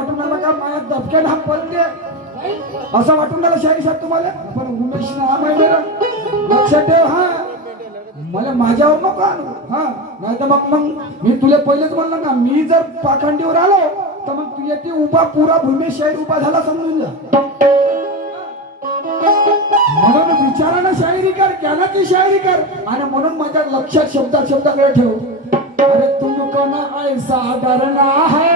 वाटून आला का माझ्या दबक्यात हा पडते असं वाटून आला शायरी साहेब तुम्हाला? पण उमेश नाम आहे मेरा, लक्षात ठेव. हा मला माझ्यावर नको आणू. हा नाही तर मग मी तुला पहिलेच म्हणलं ना, मी जर पाखंडीवर आलो तर मग तू येते उभा पुरा भूमी शाहीर उभा झाला समजून जा. म्हणून विचारानं शायरी कर, ज्ञानाची शायरी कर. आणि म्हणून माझ्या लक्षात शब्दाकडे ठेव. अरे तुमको ना ऐसा डरना है,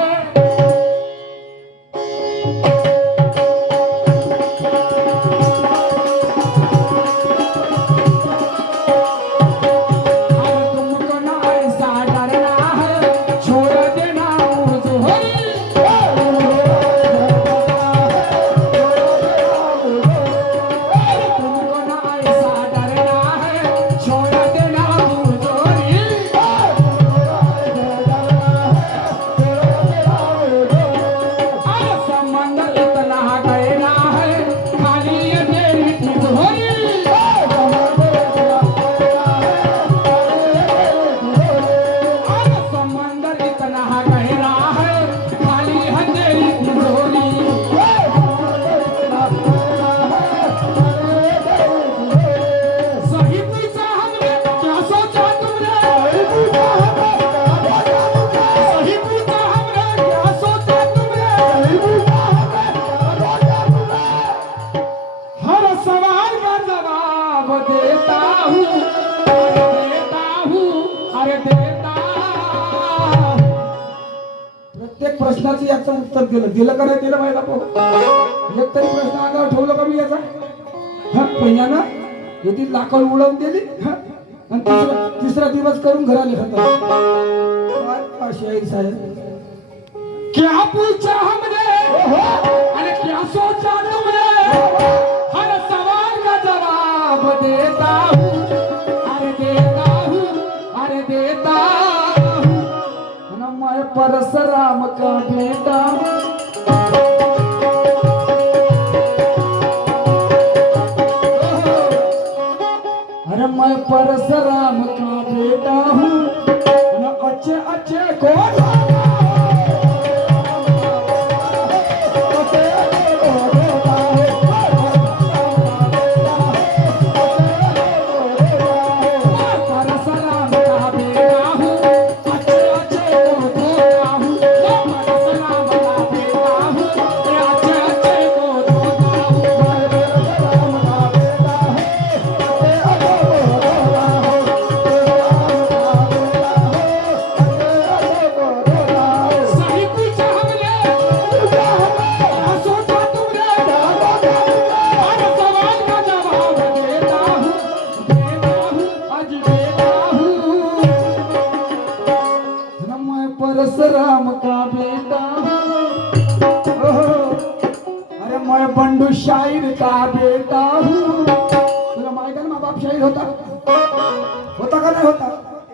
प्रश्नाचं याचं उत्तर दिलं का नाही दिलं माहिती आपण? एक तरी प्रश्न अंगावर ठेवलं का मी याचा? हा पहिल्यानं येथील लाकड उडवून दिली आणि तिसरा दिवस करून घरा निघत. शाहीर साहेब क्या पूछा हमने अरे क्या सोचा तुमने, हर सवाल का जवाब देता हूँ, अरे देता हूँ, अरे देता हूँ. मैं परशुराम का बेटा, अरे मैं परशुराम का बेटा हूँ. अच्छे अच्छे को परशुराम का बेटा, अरे मैं बंडू शाहीर का बेटा हूँ. तुला माहिती आहे ना बाप शाहीर होता का नाही होता?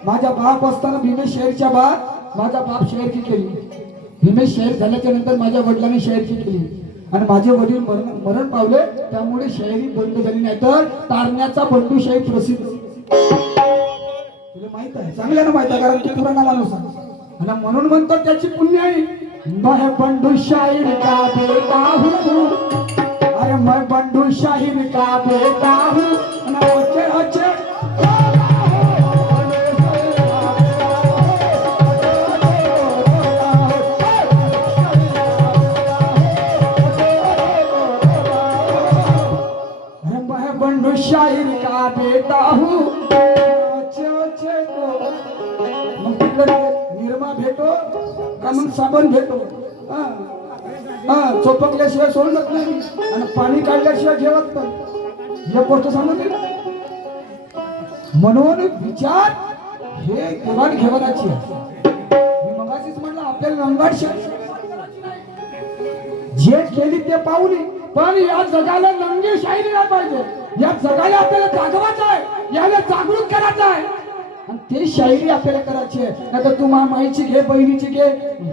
माझा बाप असताना भीमेश शाहीरच्या बाद माझा बाप शाहीरकी केली. भीमेश शाहीर झाल्याच्या नंतर माझ्या वडिलांनी शाहीरकी केली आणि माझे वडील मरण पावले, त्यामुळे शाहिरी बंद झाली. नाही तर तारण्याचा बंडू शाहीर प्रसिद्ध. तुला माहित आहे? चांगल्यानं माहित आहे, कारण तू पुराणा माणूस आहे. आणि म्हणून म्हणतो त्याची पुण्य आहे. मैं बंडू शाहीर का बेटा हूँ, अरे मैं बंडू शाहीर का बेटा हूँ. अच्छे अच्छे मैं बंडू शाहीर का बेटा हूँ. अच्छे अच्छे को निर्मा भेटो का मग साबण भेटो. चोपकल्याशिवाय सोडत नाही आणि पाणी काढल्याशिवाय जेवत नाही. या गोष्ट सांगते ना. म्हणून विचार हे देवाण घेवाणाची आहे. मी मगाशीच म्हटलं आपल्याला रंगाट जे केली ते पाहुली, पण या जगाला रंगी शायरी नाही पाहिजे. या जगाला आपल्याला जागवायचं आहे, याला जागरूक करायचं आहे आणि ते शायरी आपल्याला करायची आहे. नाही तर तू माईची घे, बहिणीची घे,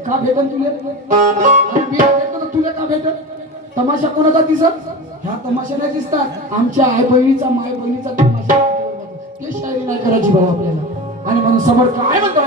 का भेटन तुले? आणि मी भेटतो तर तुला का भेटन? तमाशा कोणाचा दिसत? ह्या तमाशा नाही दिसतात, आमच्या आई बहिणीचा माय बहिणीचा तमाशा. ते शायरी नाही करायची भाऊ आपल्याला. आणि म्हणून समोर काय म्हणतो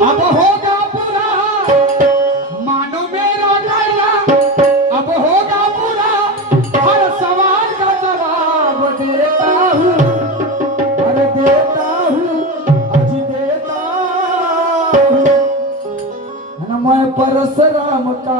अब होगा पूरा मानो मेरा कहना, अब होगा पूरा हर सवाल का जवाब देता हूँ, अरे देता हूँ, आज देता हूँ। है ना मैं परशुराम का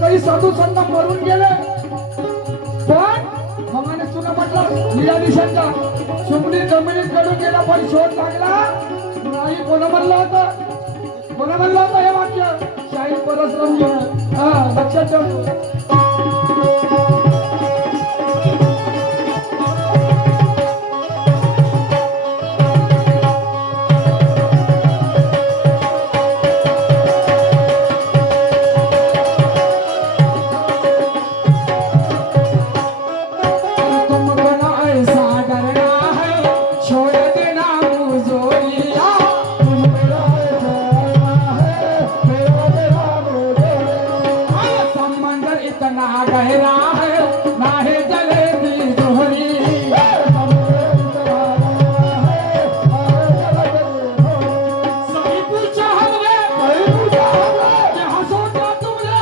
काही साधू संत मरून गेले, पण मगाने तुला म्हटलं निळ्या दिशांचा सुमडी जमिनीत गडून गेला, पण शोध लागला नाही. कोण म्हणलं होतं हे वाक्य? शाहीर परशुराम गेला. हा लक्षात ठेव. गहरा है ना है जलेबी जोहरी, सभी पूछा हमने यहाँ सोचा तुमने,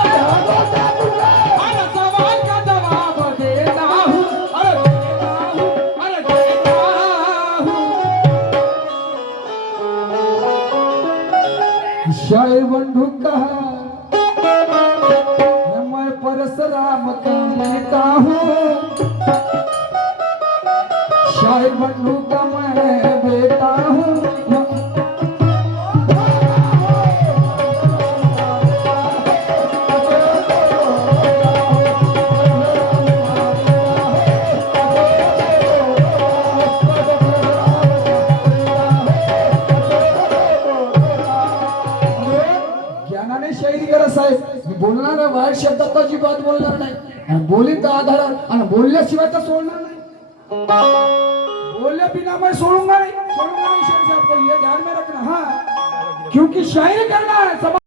हर सवाल का जवाब देता हूँ, अरे देता हूँ, अरे देता हूँ। शायर बंधु कहा परशुराम का बेटा हूँ, शाहिर बन्नू का मैं बेटा हूँ। ज्ञानाने शायरी करा साहेब, मी बोलणार आहे वाईट शब्दात अजिबात बोलणार नाही, बोलीत आधारात आणि बोलल्याशिवाय तर सोडणार नाही. बोलले बिना मैं सोडूंगा नहीं शेर साहब को ये ध्यान में रखना. हाँ, क्योंकि शायरी करना है.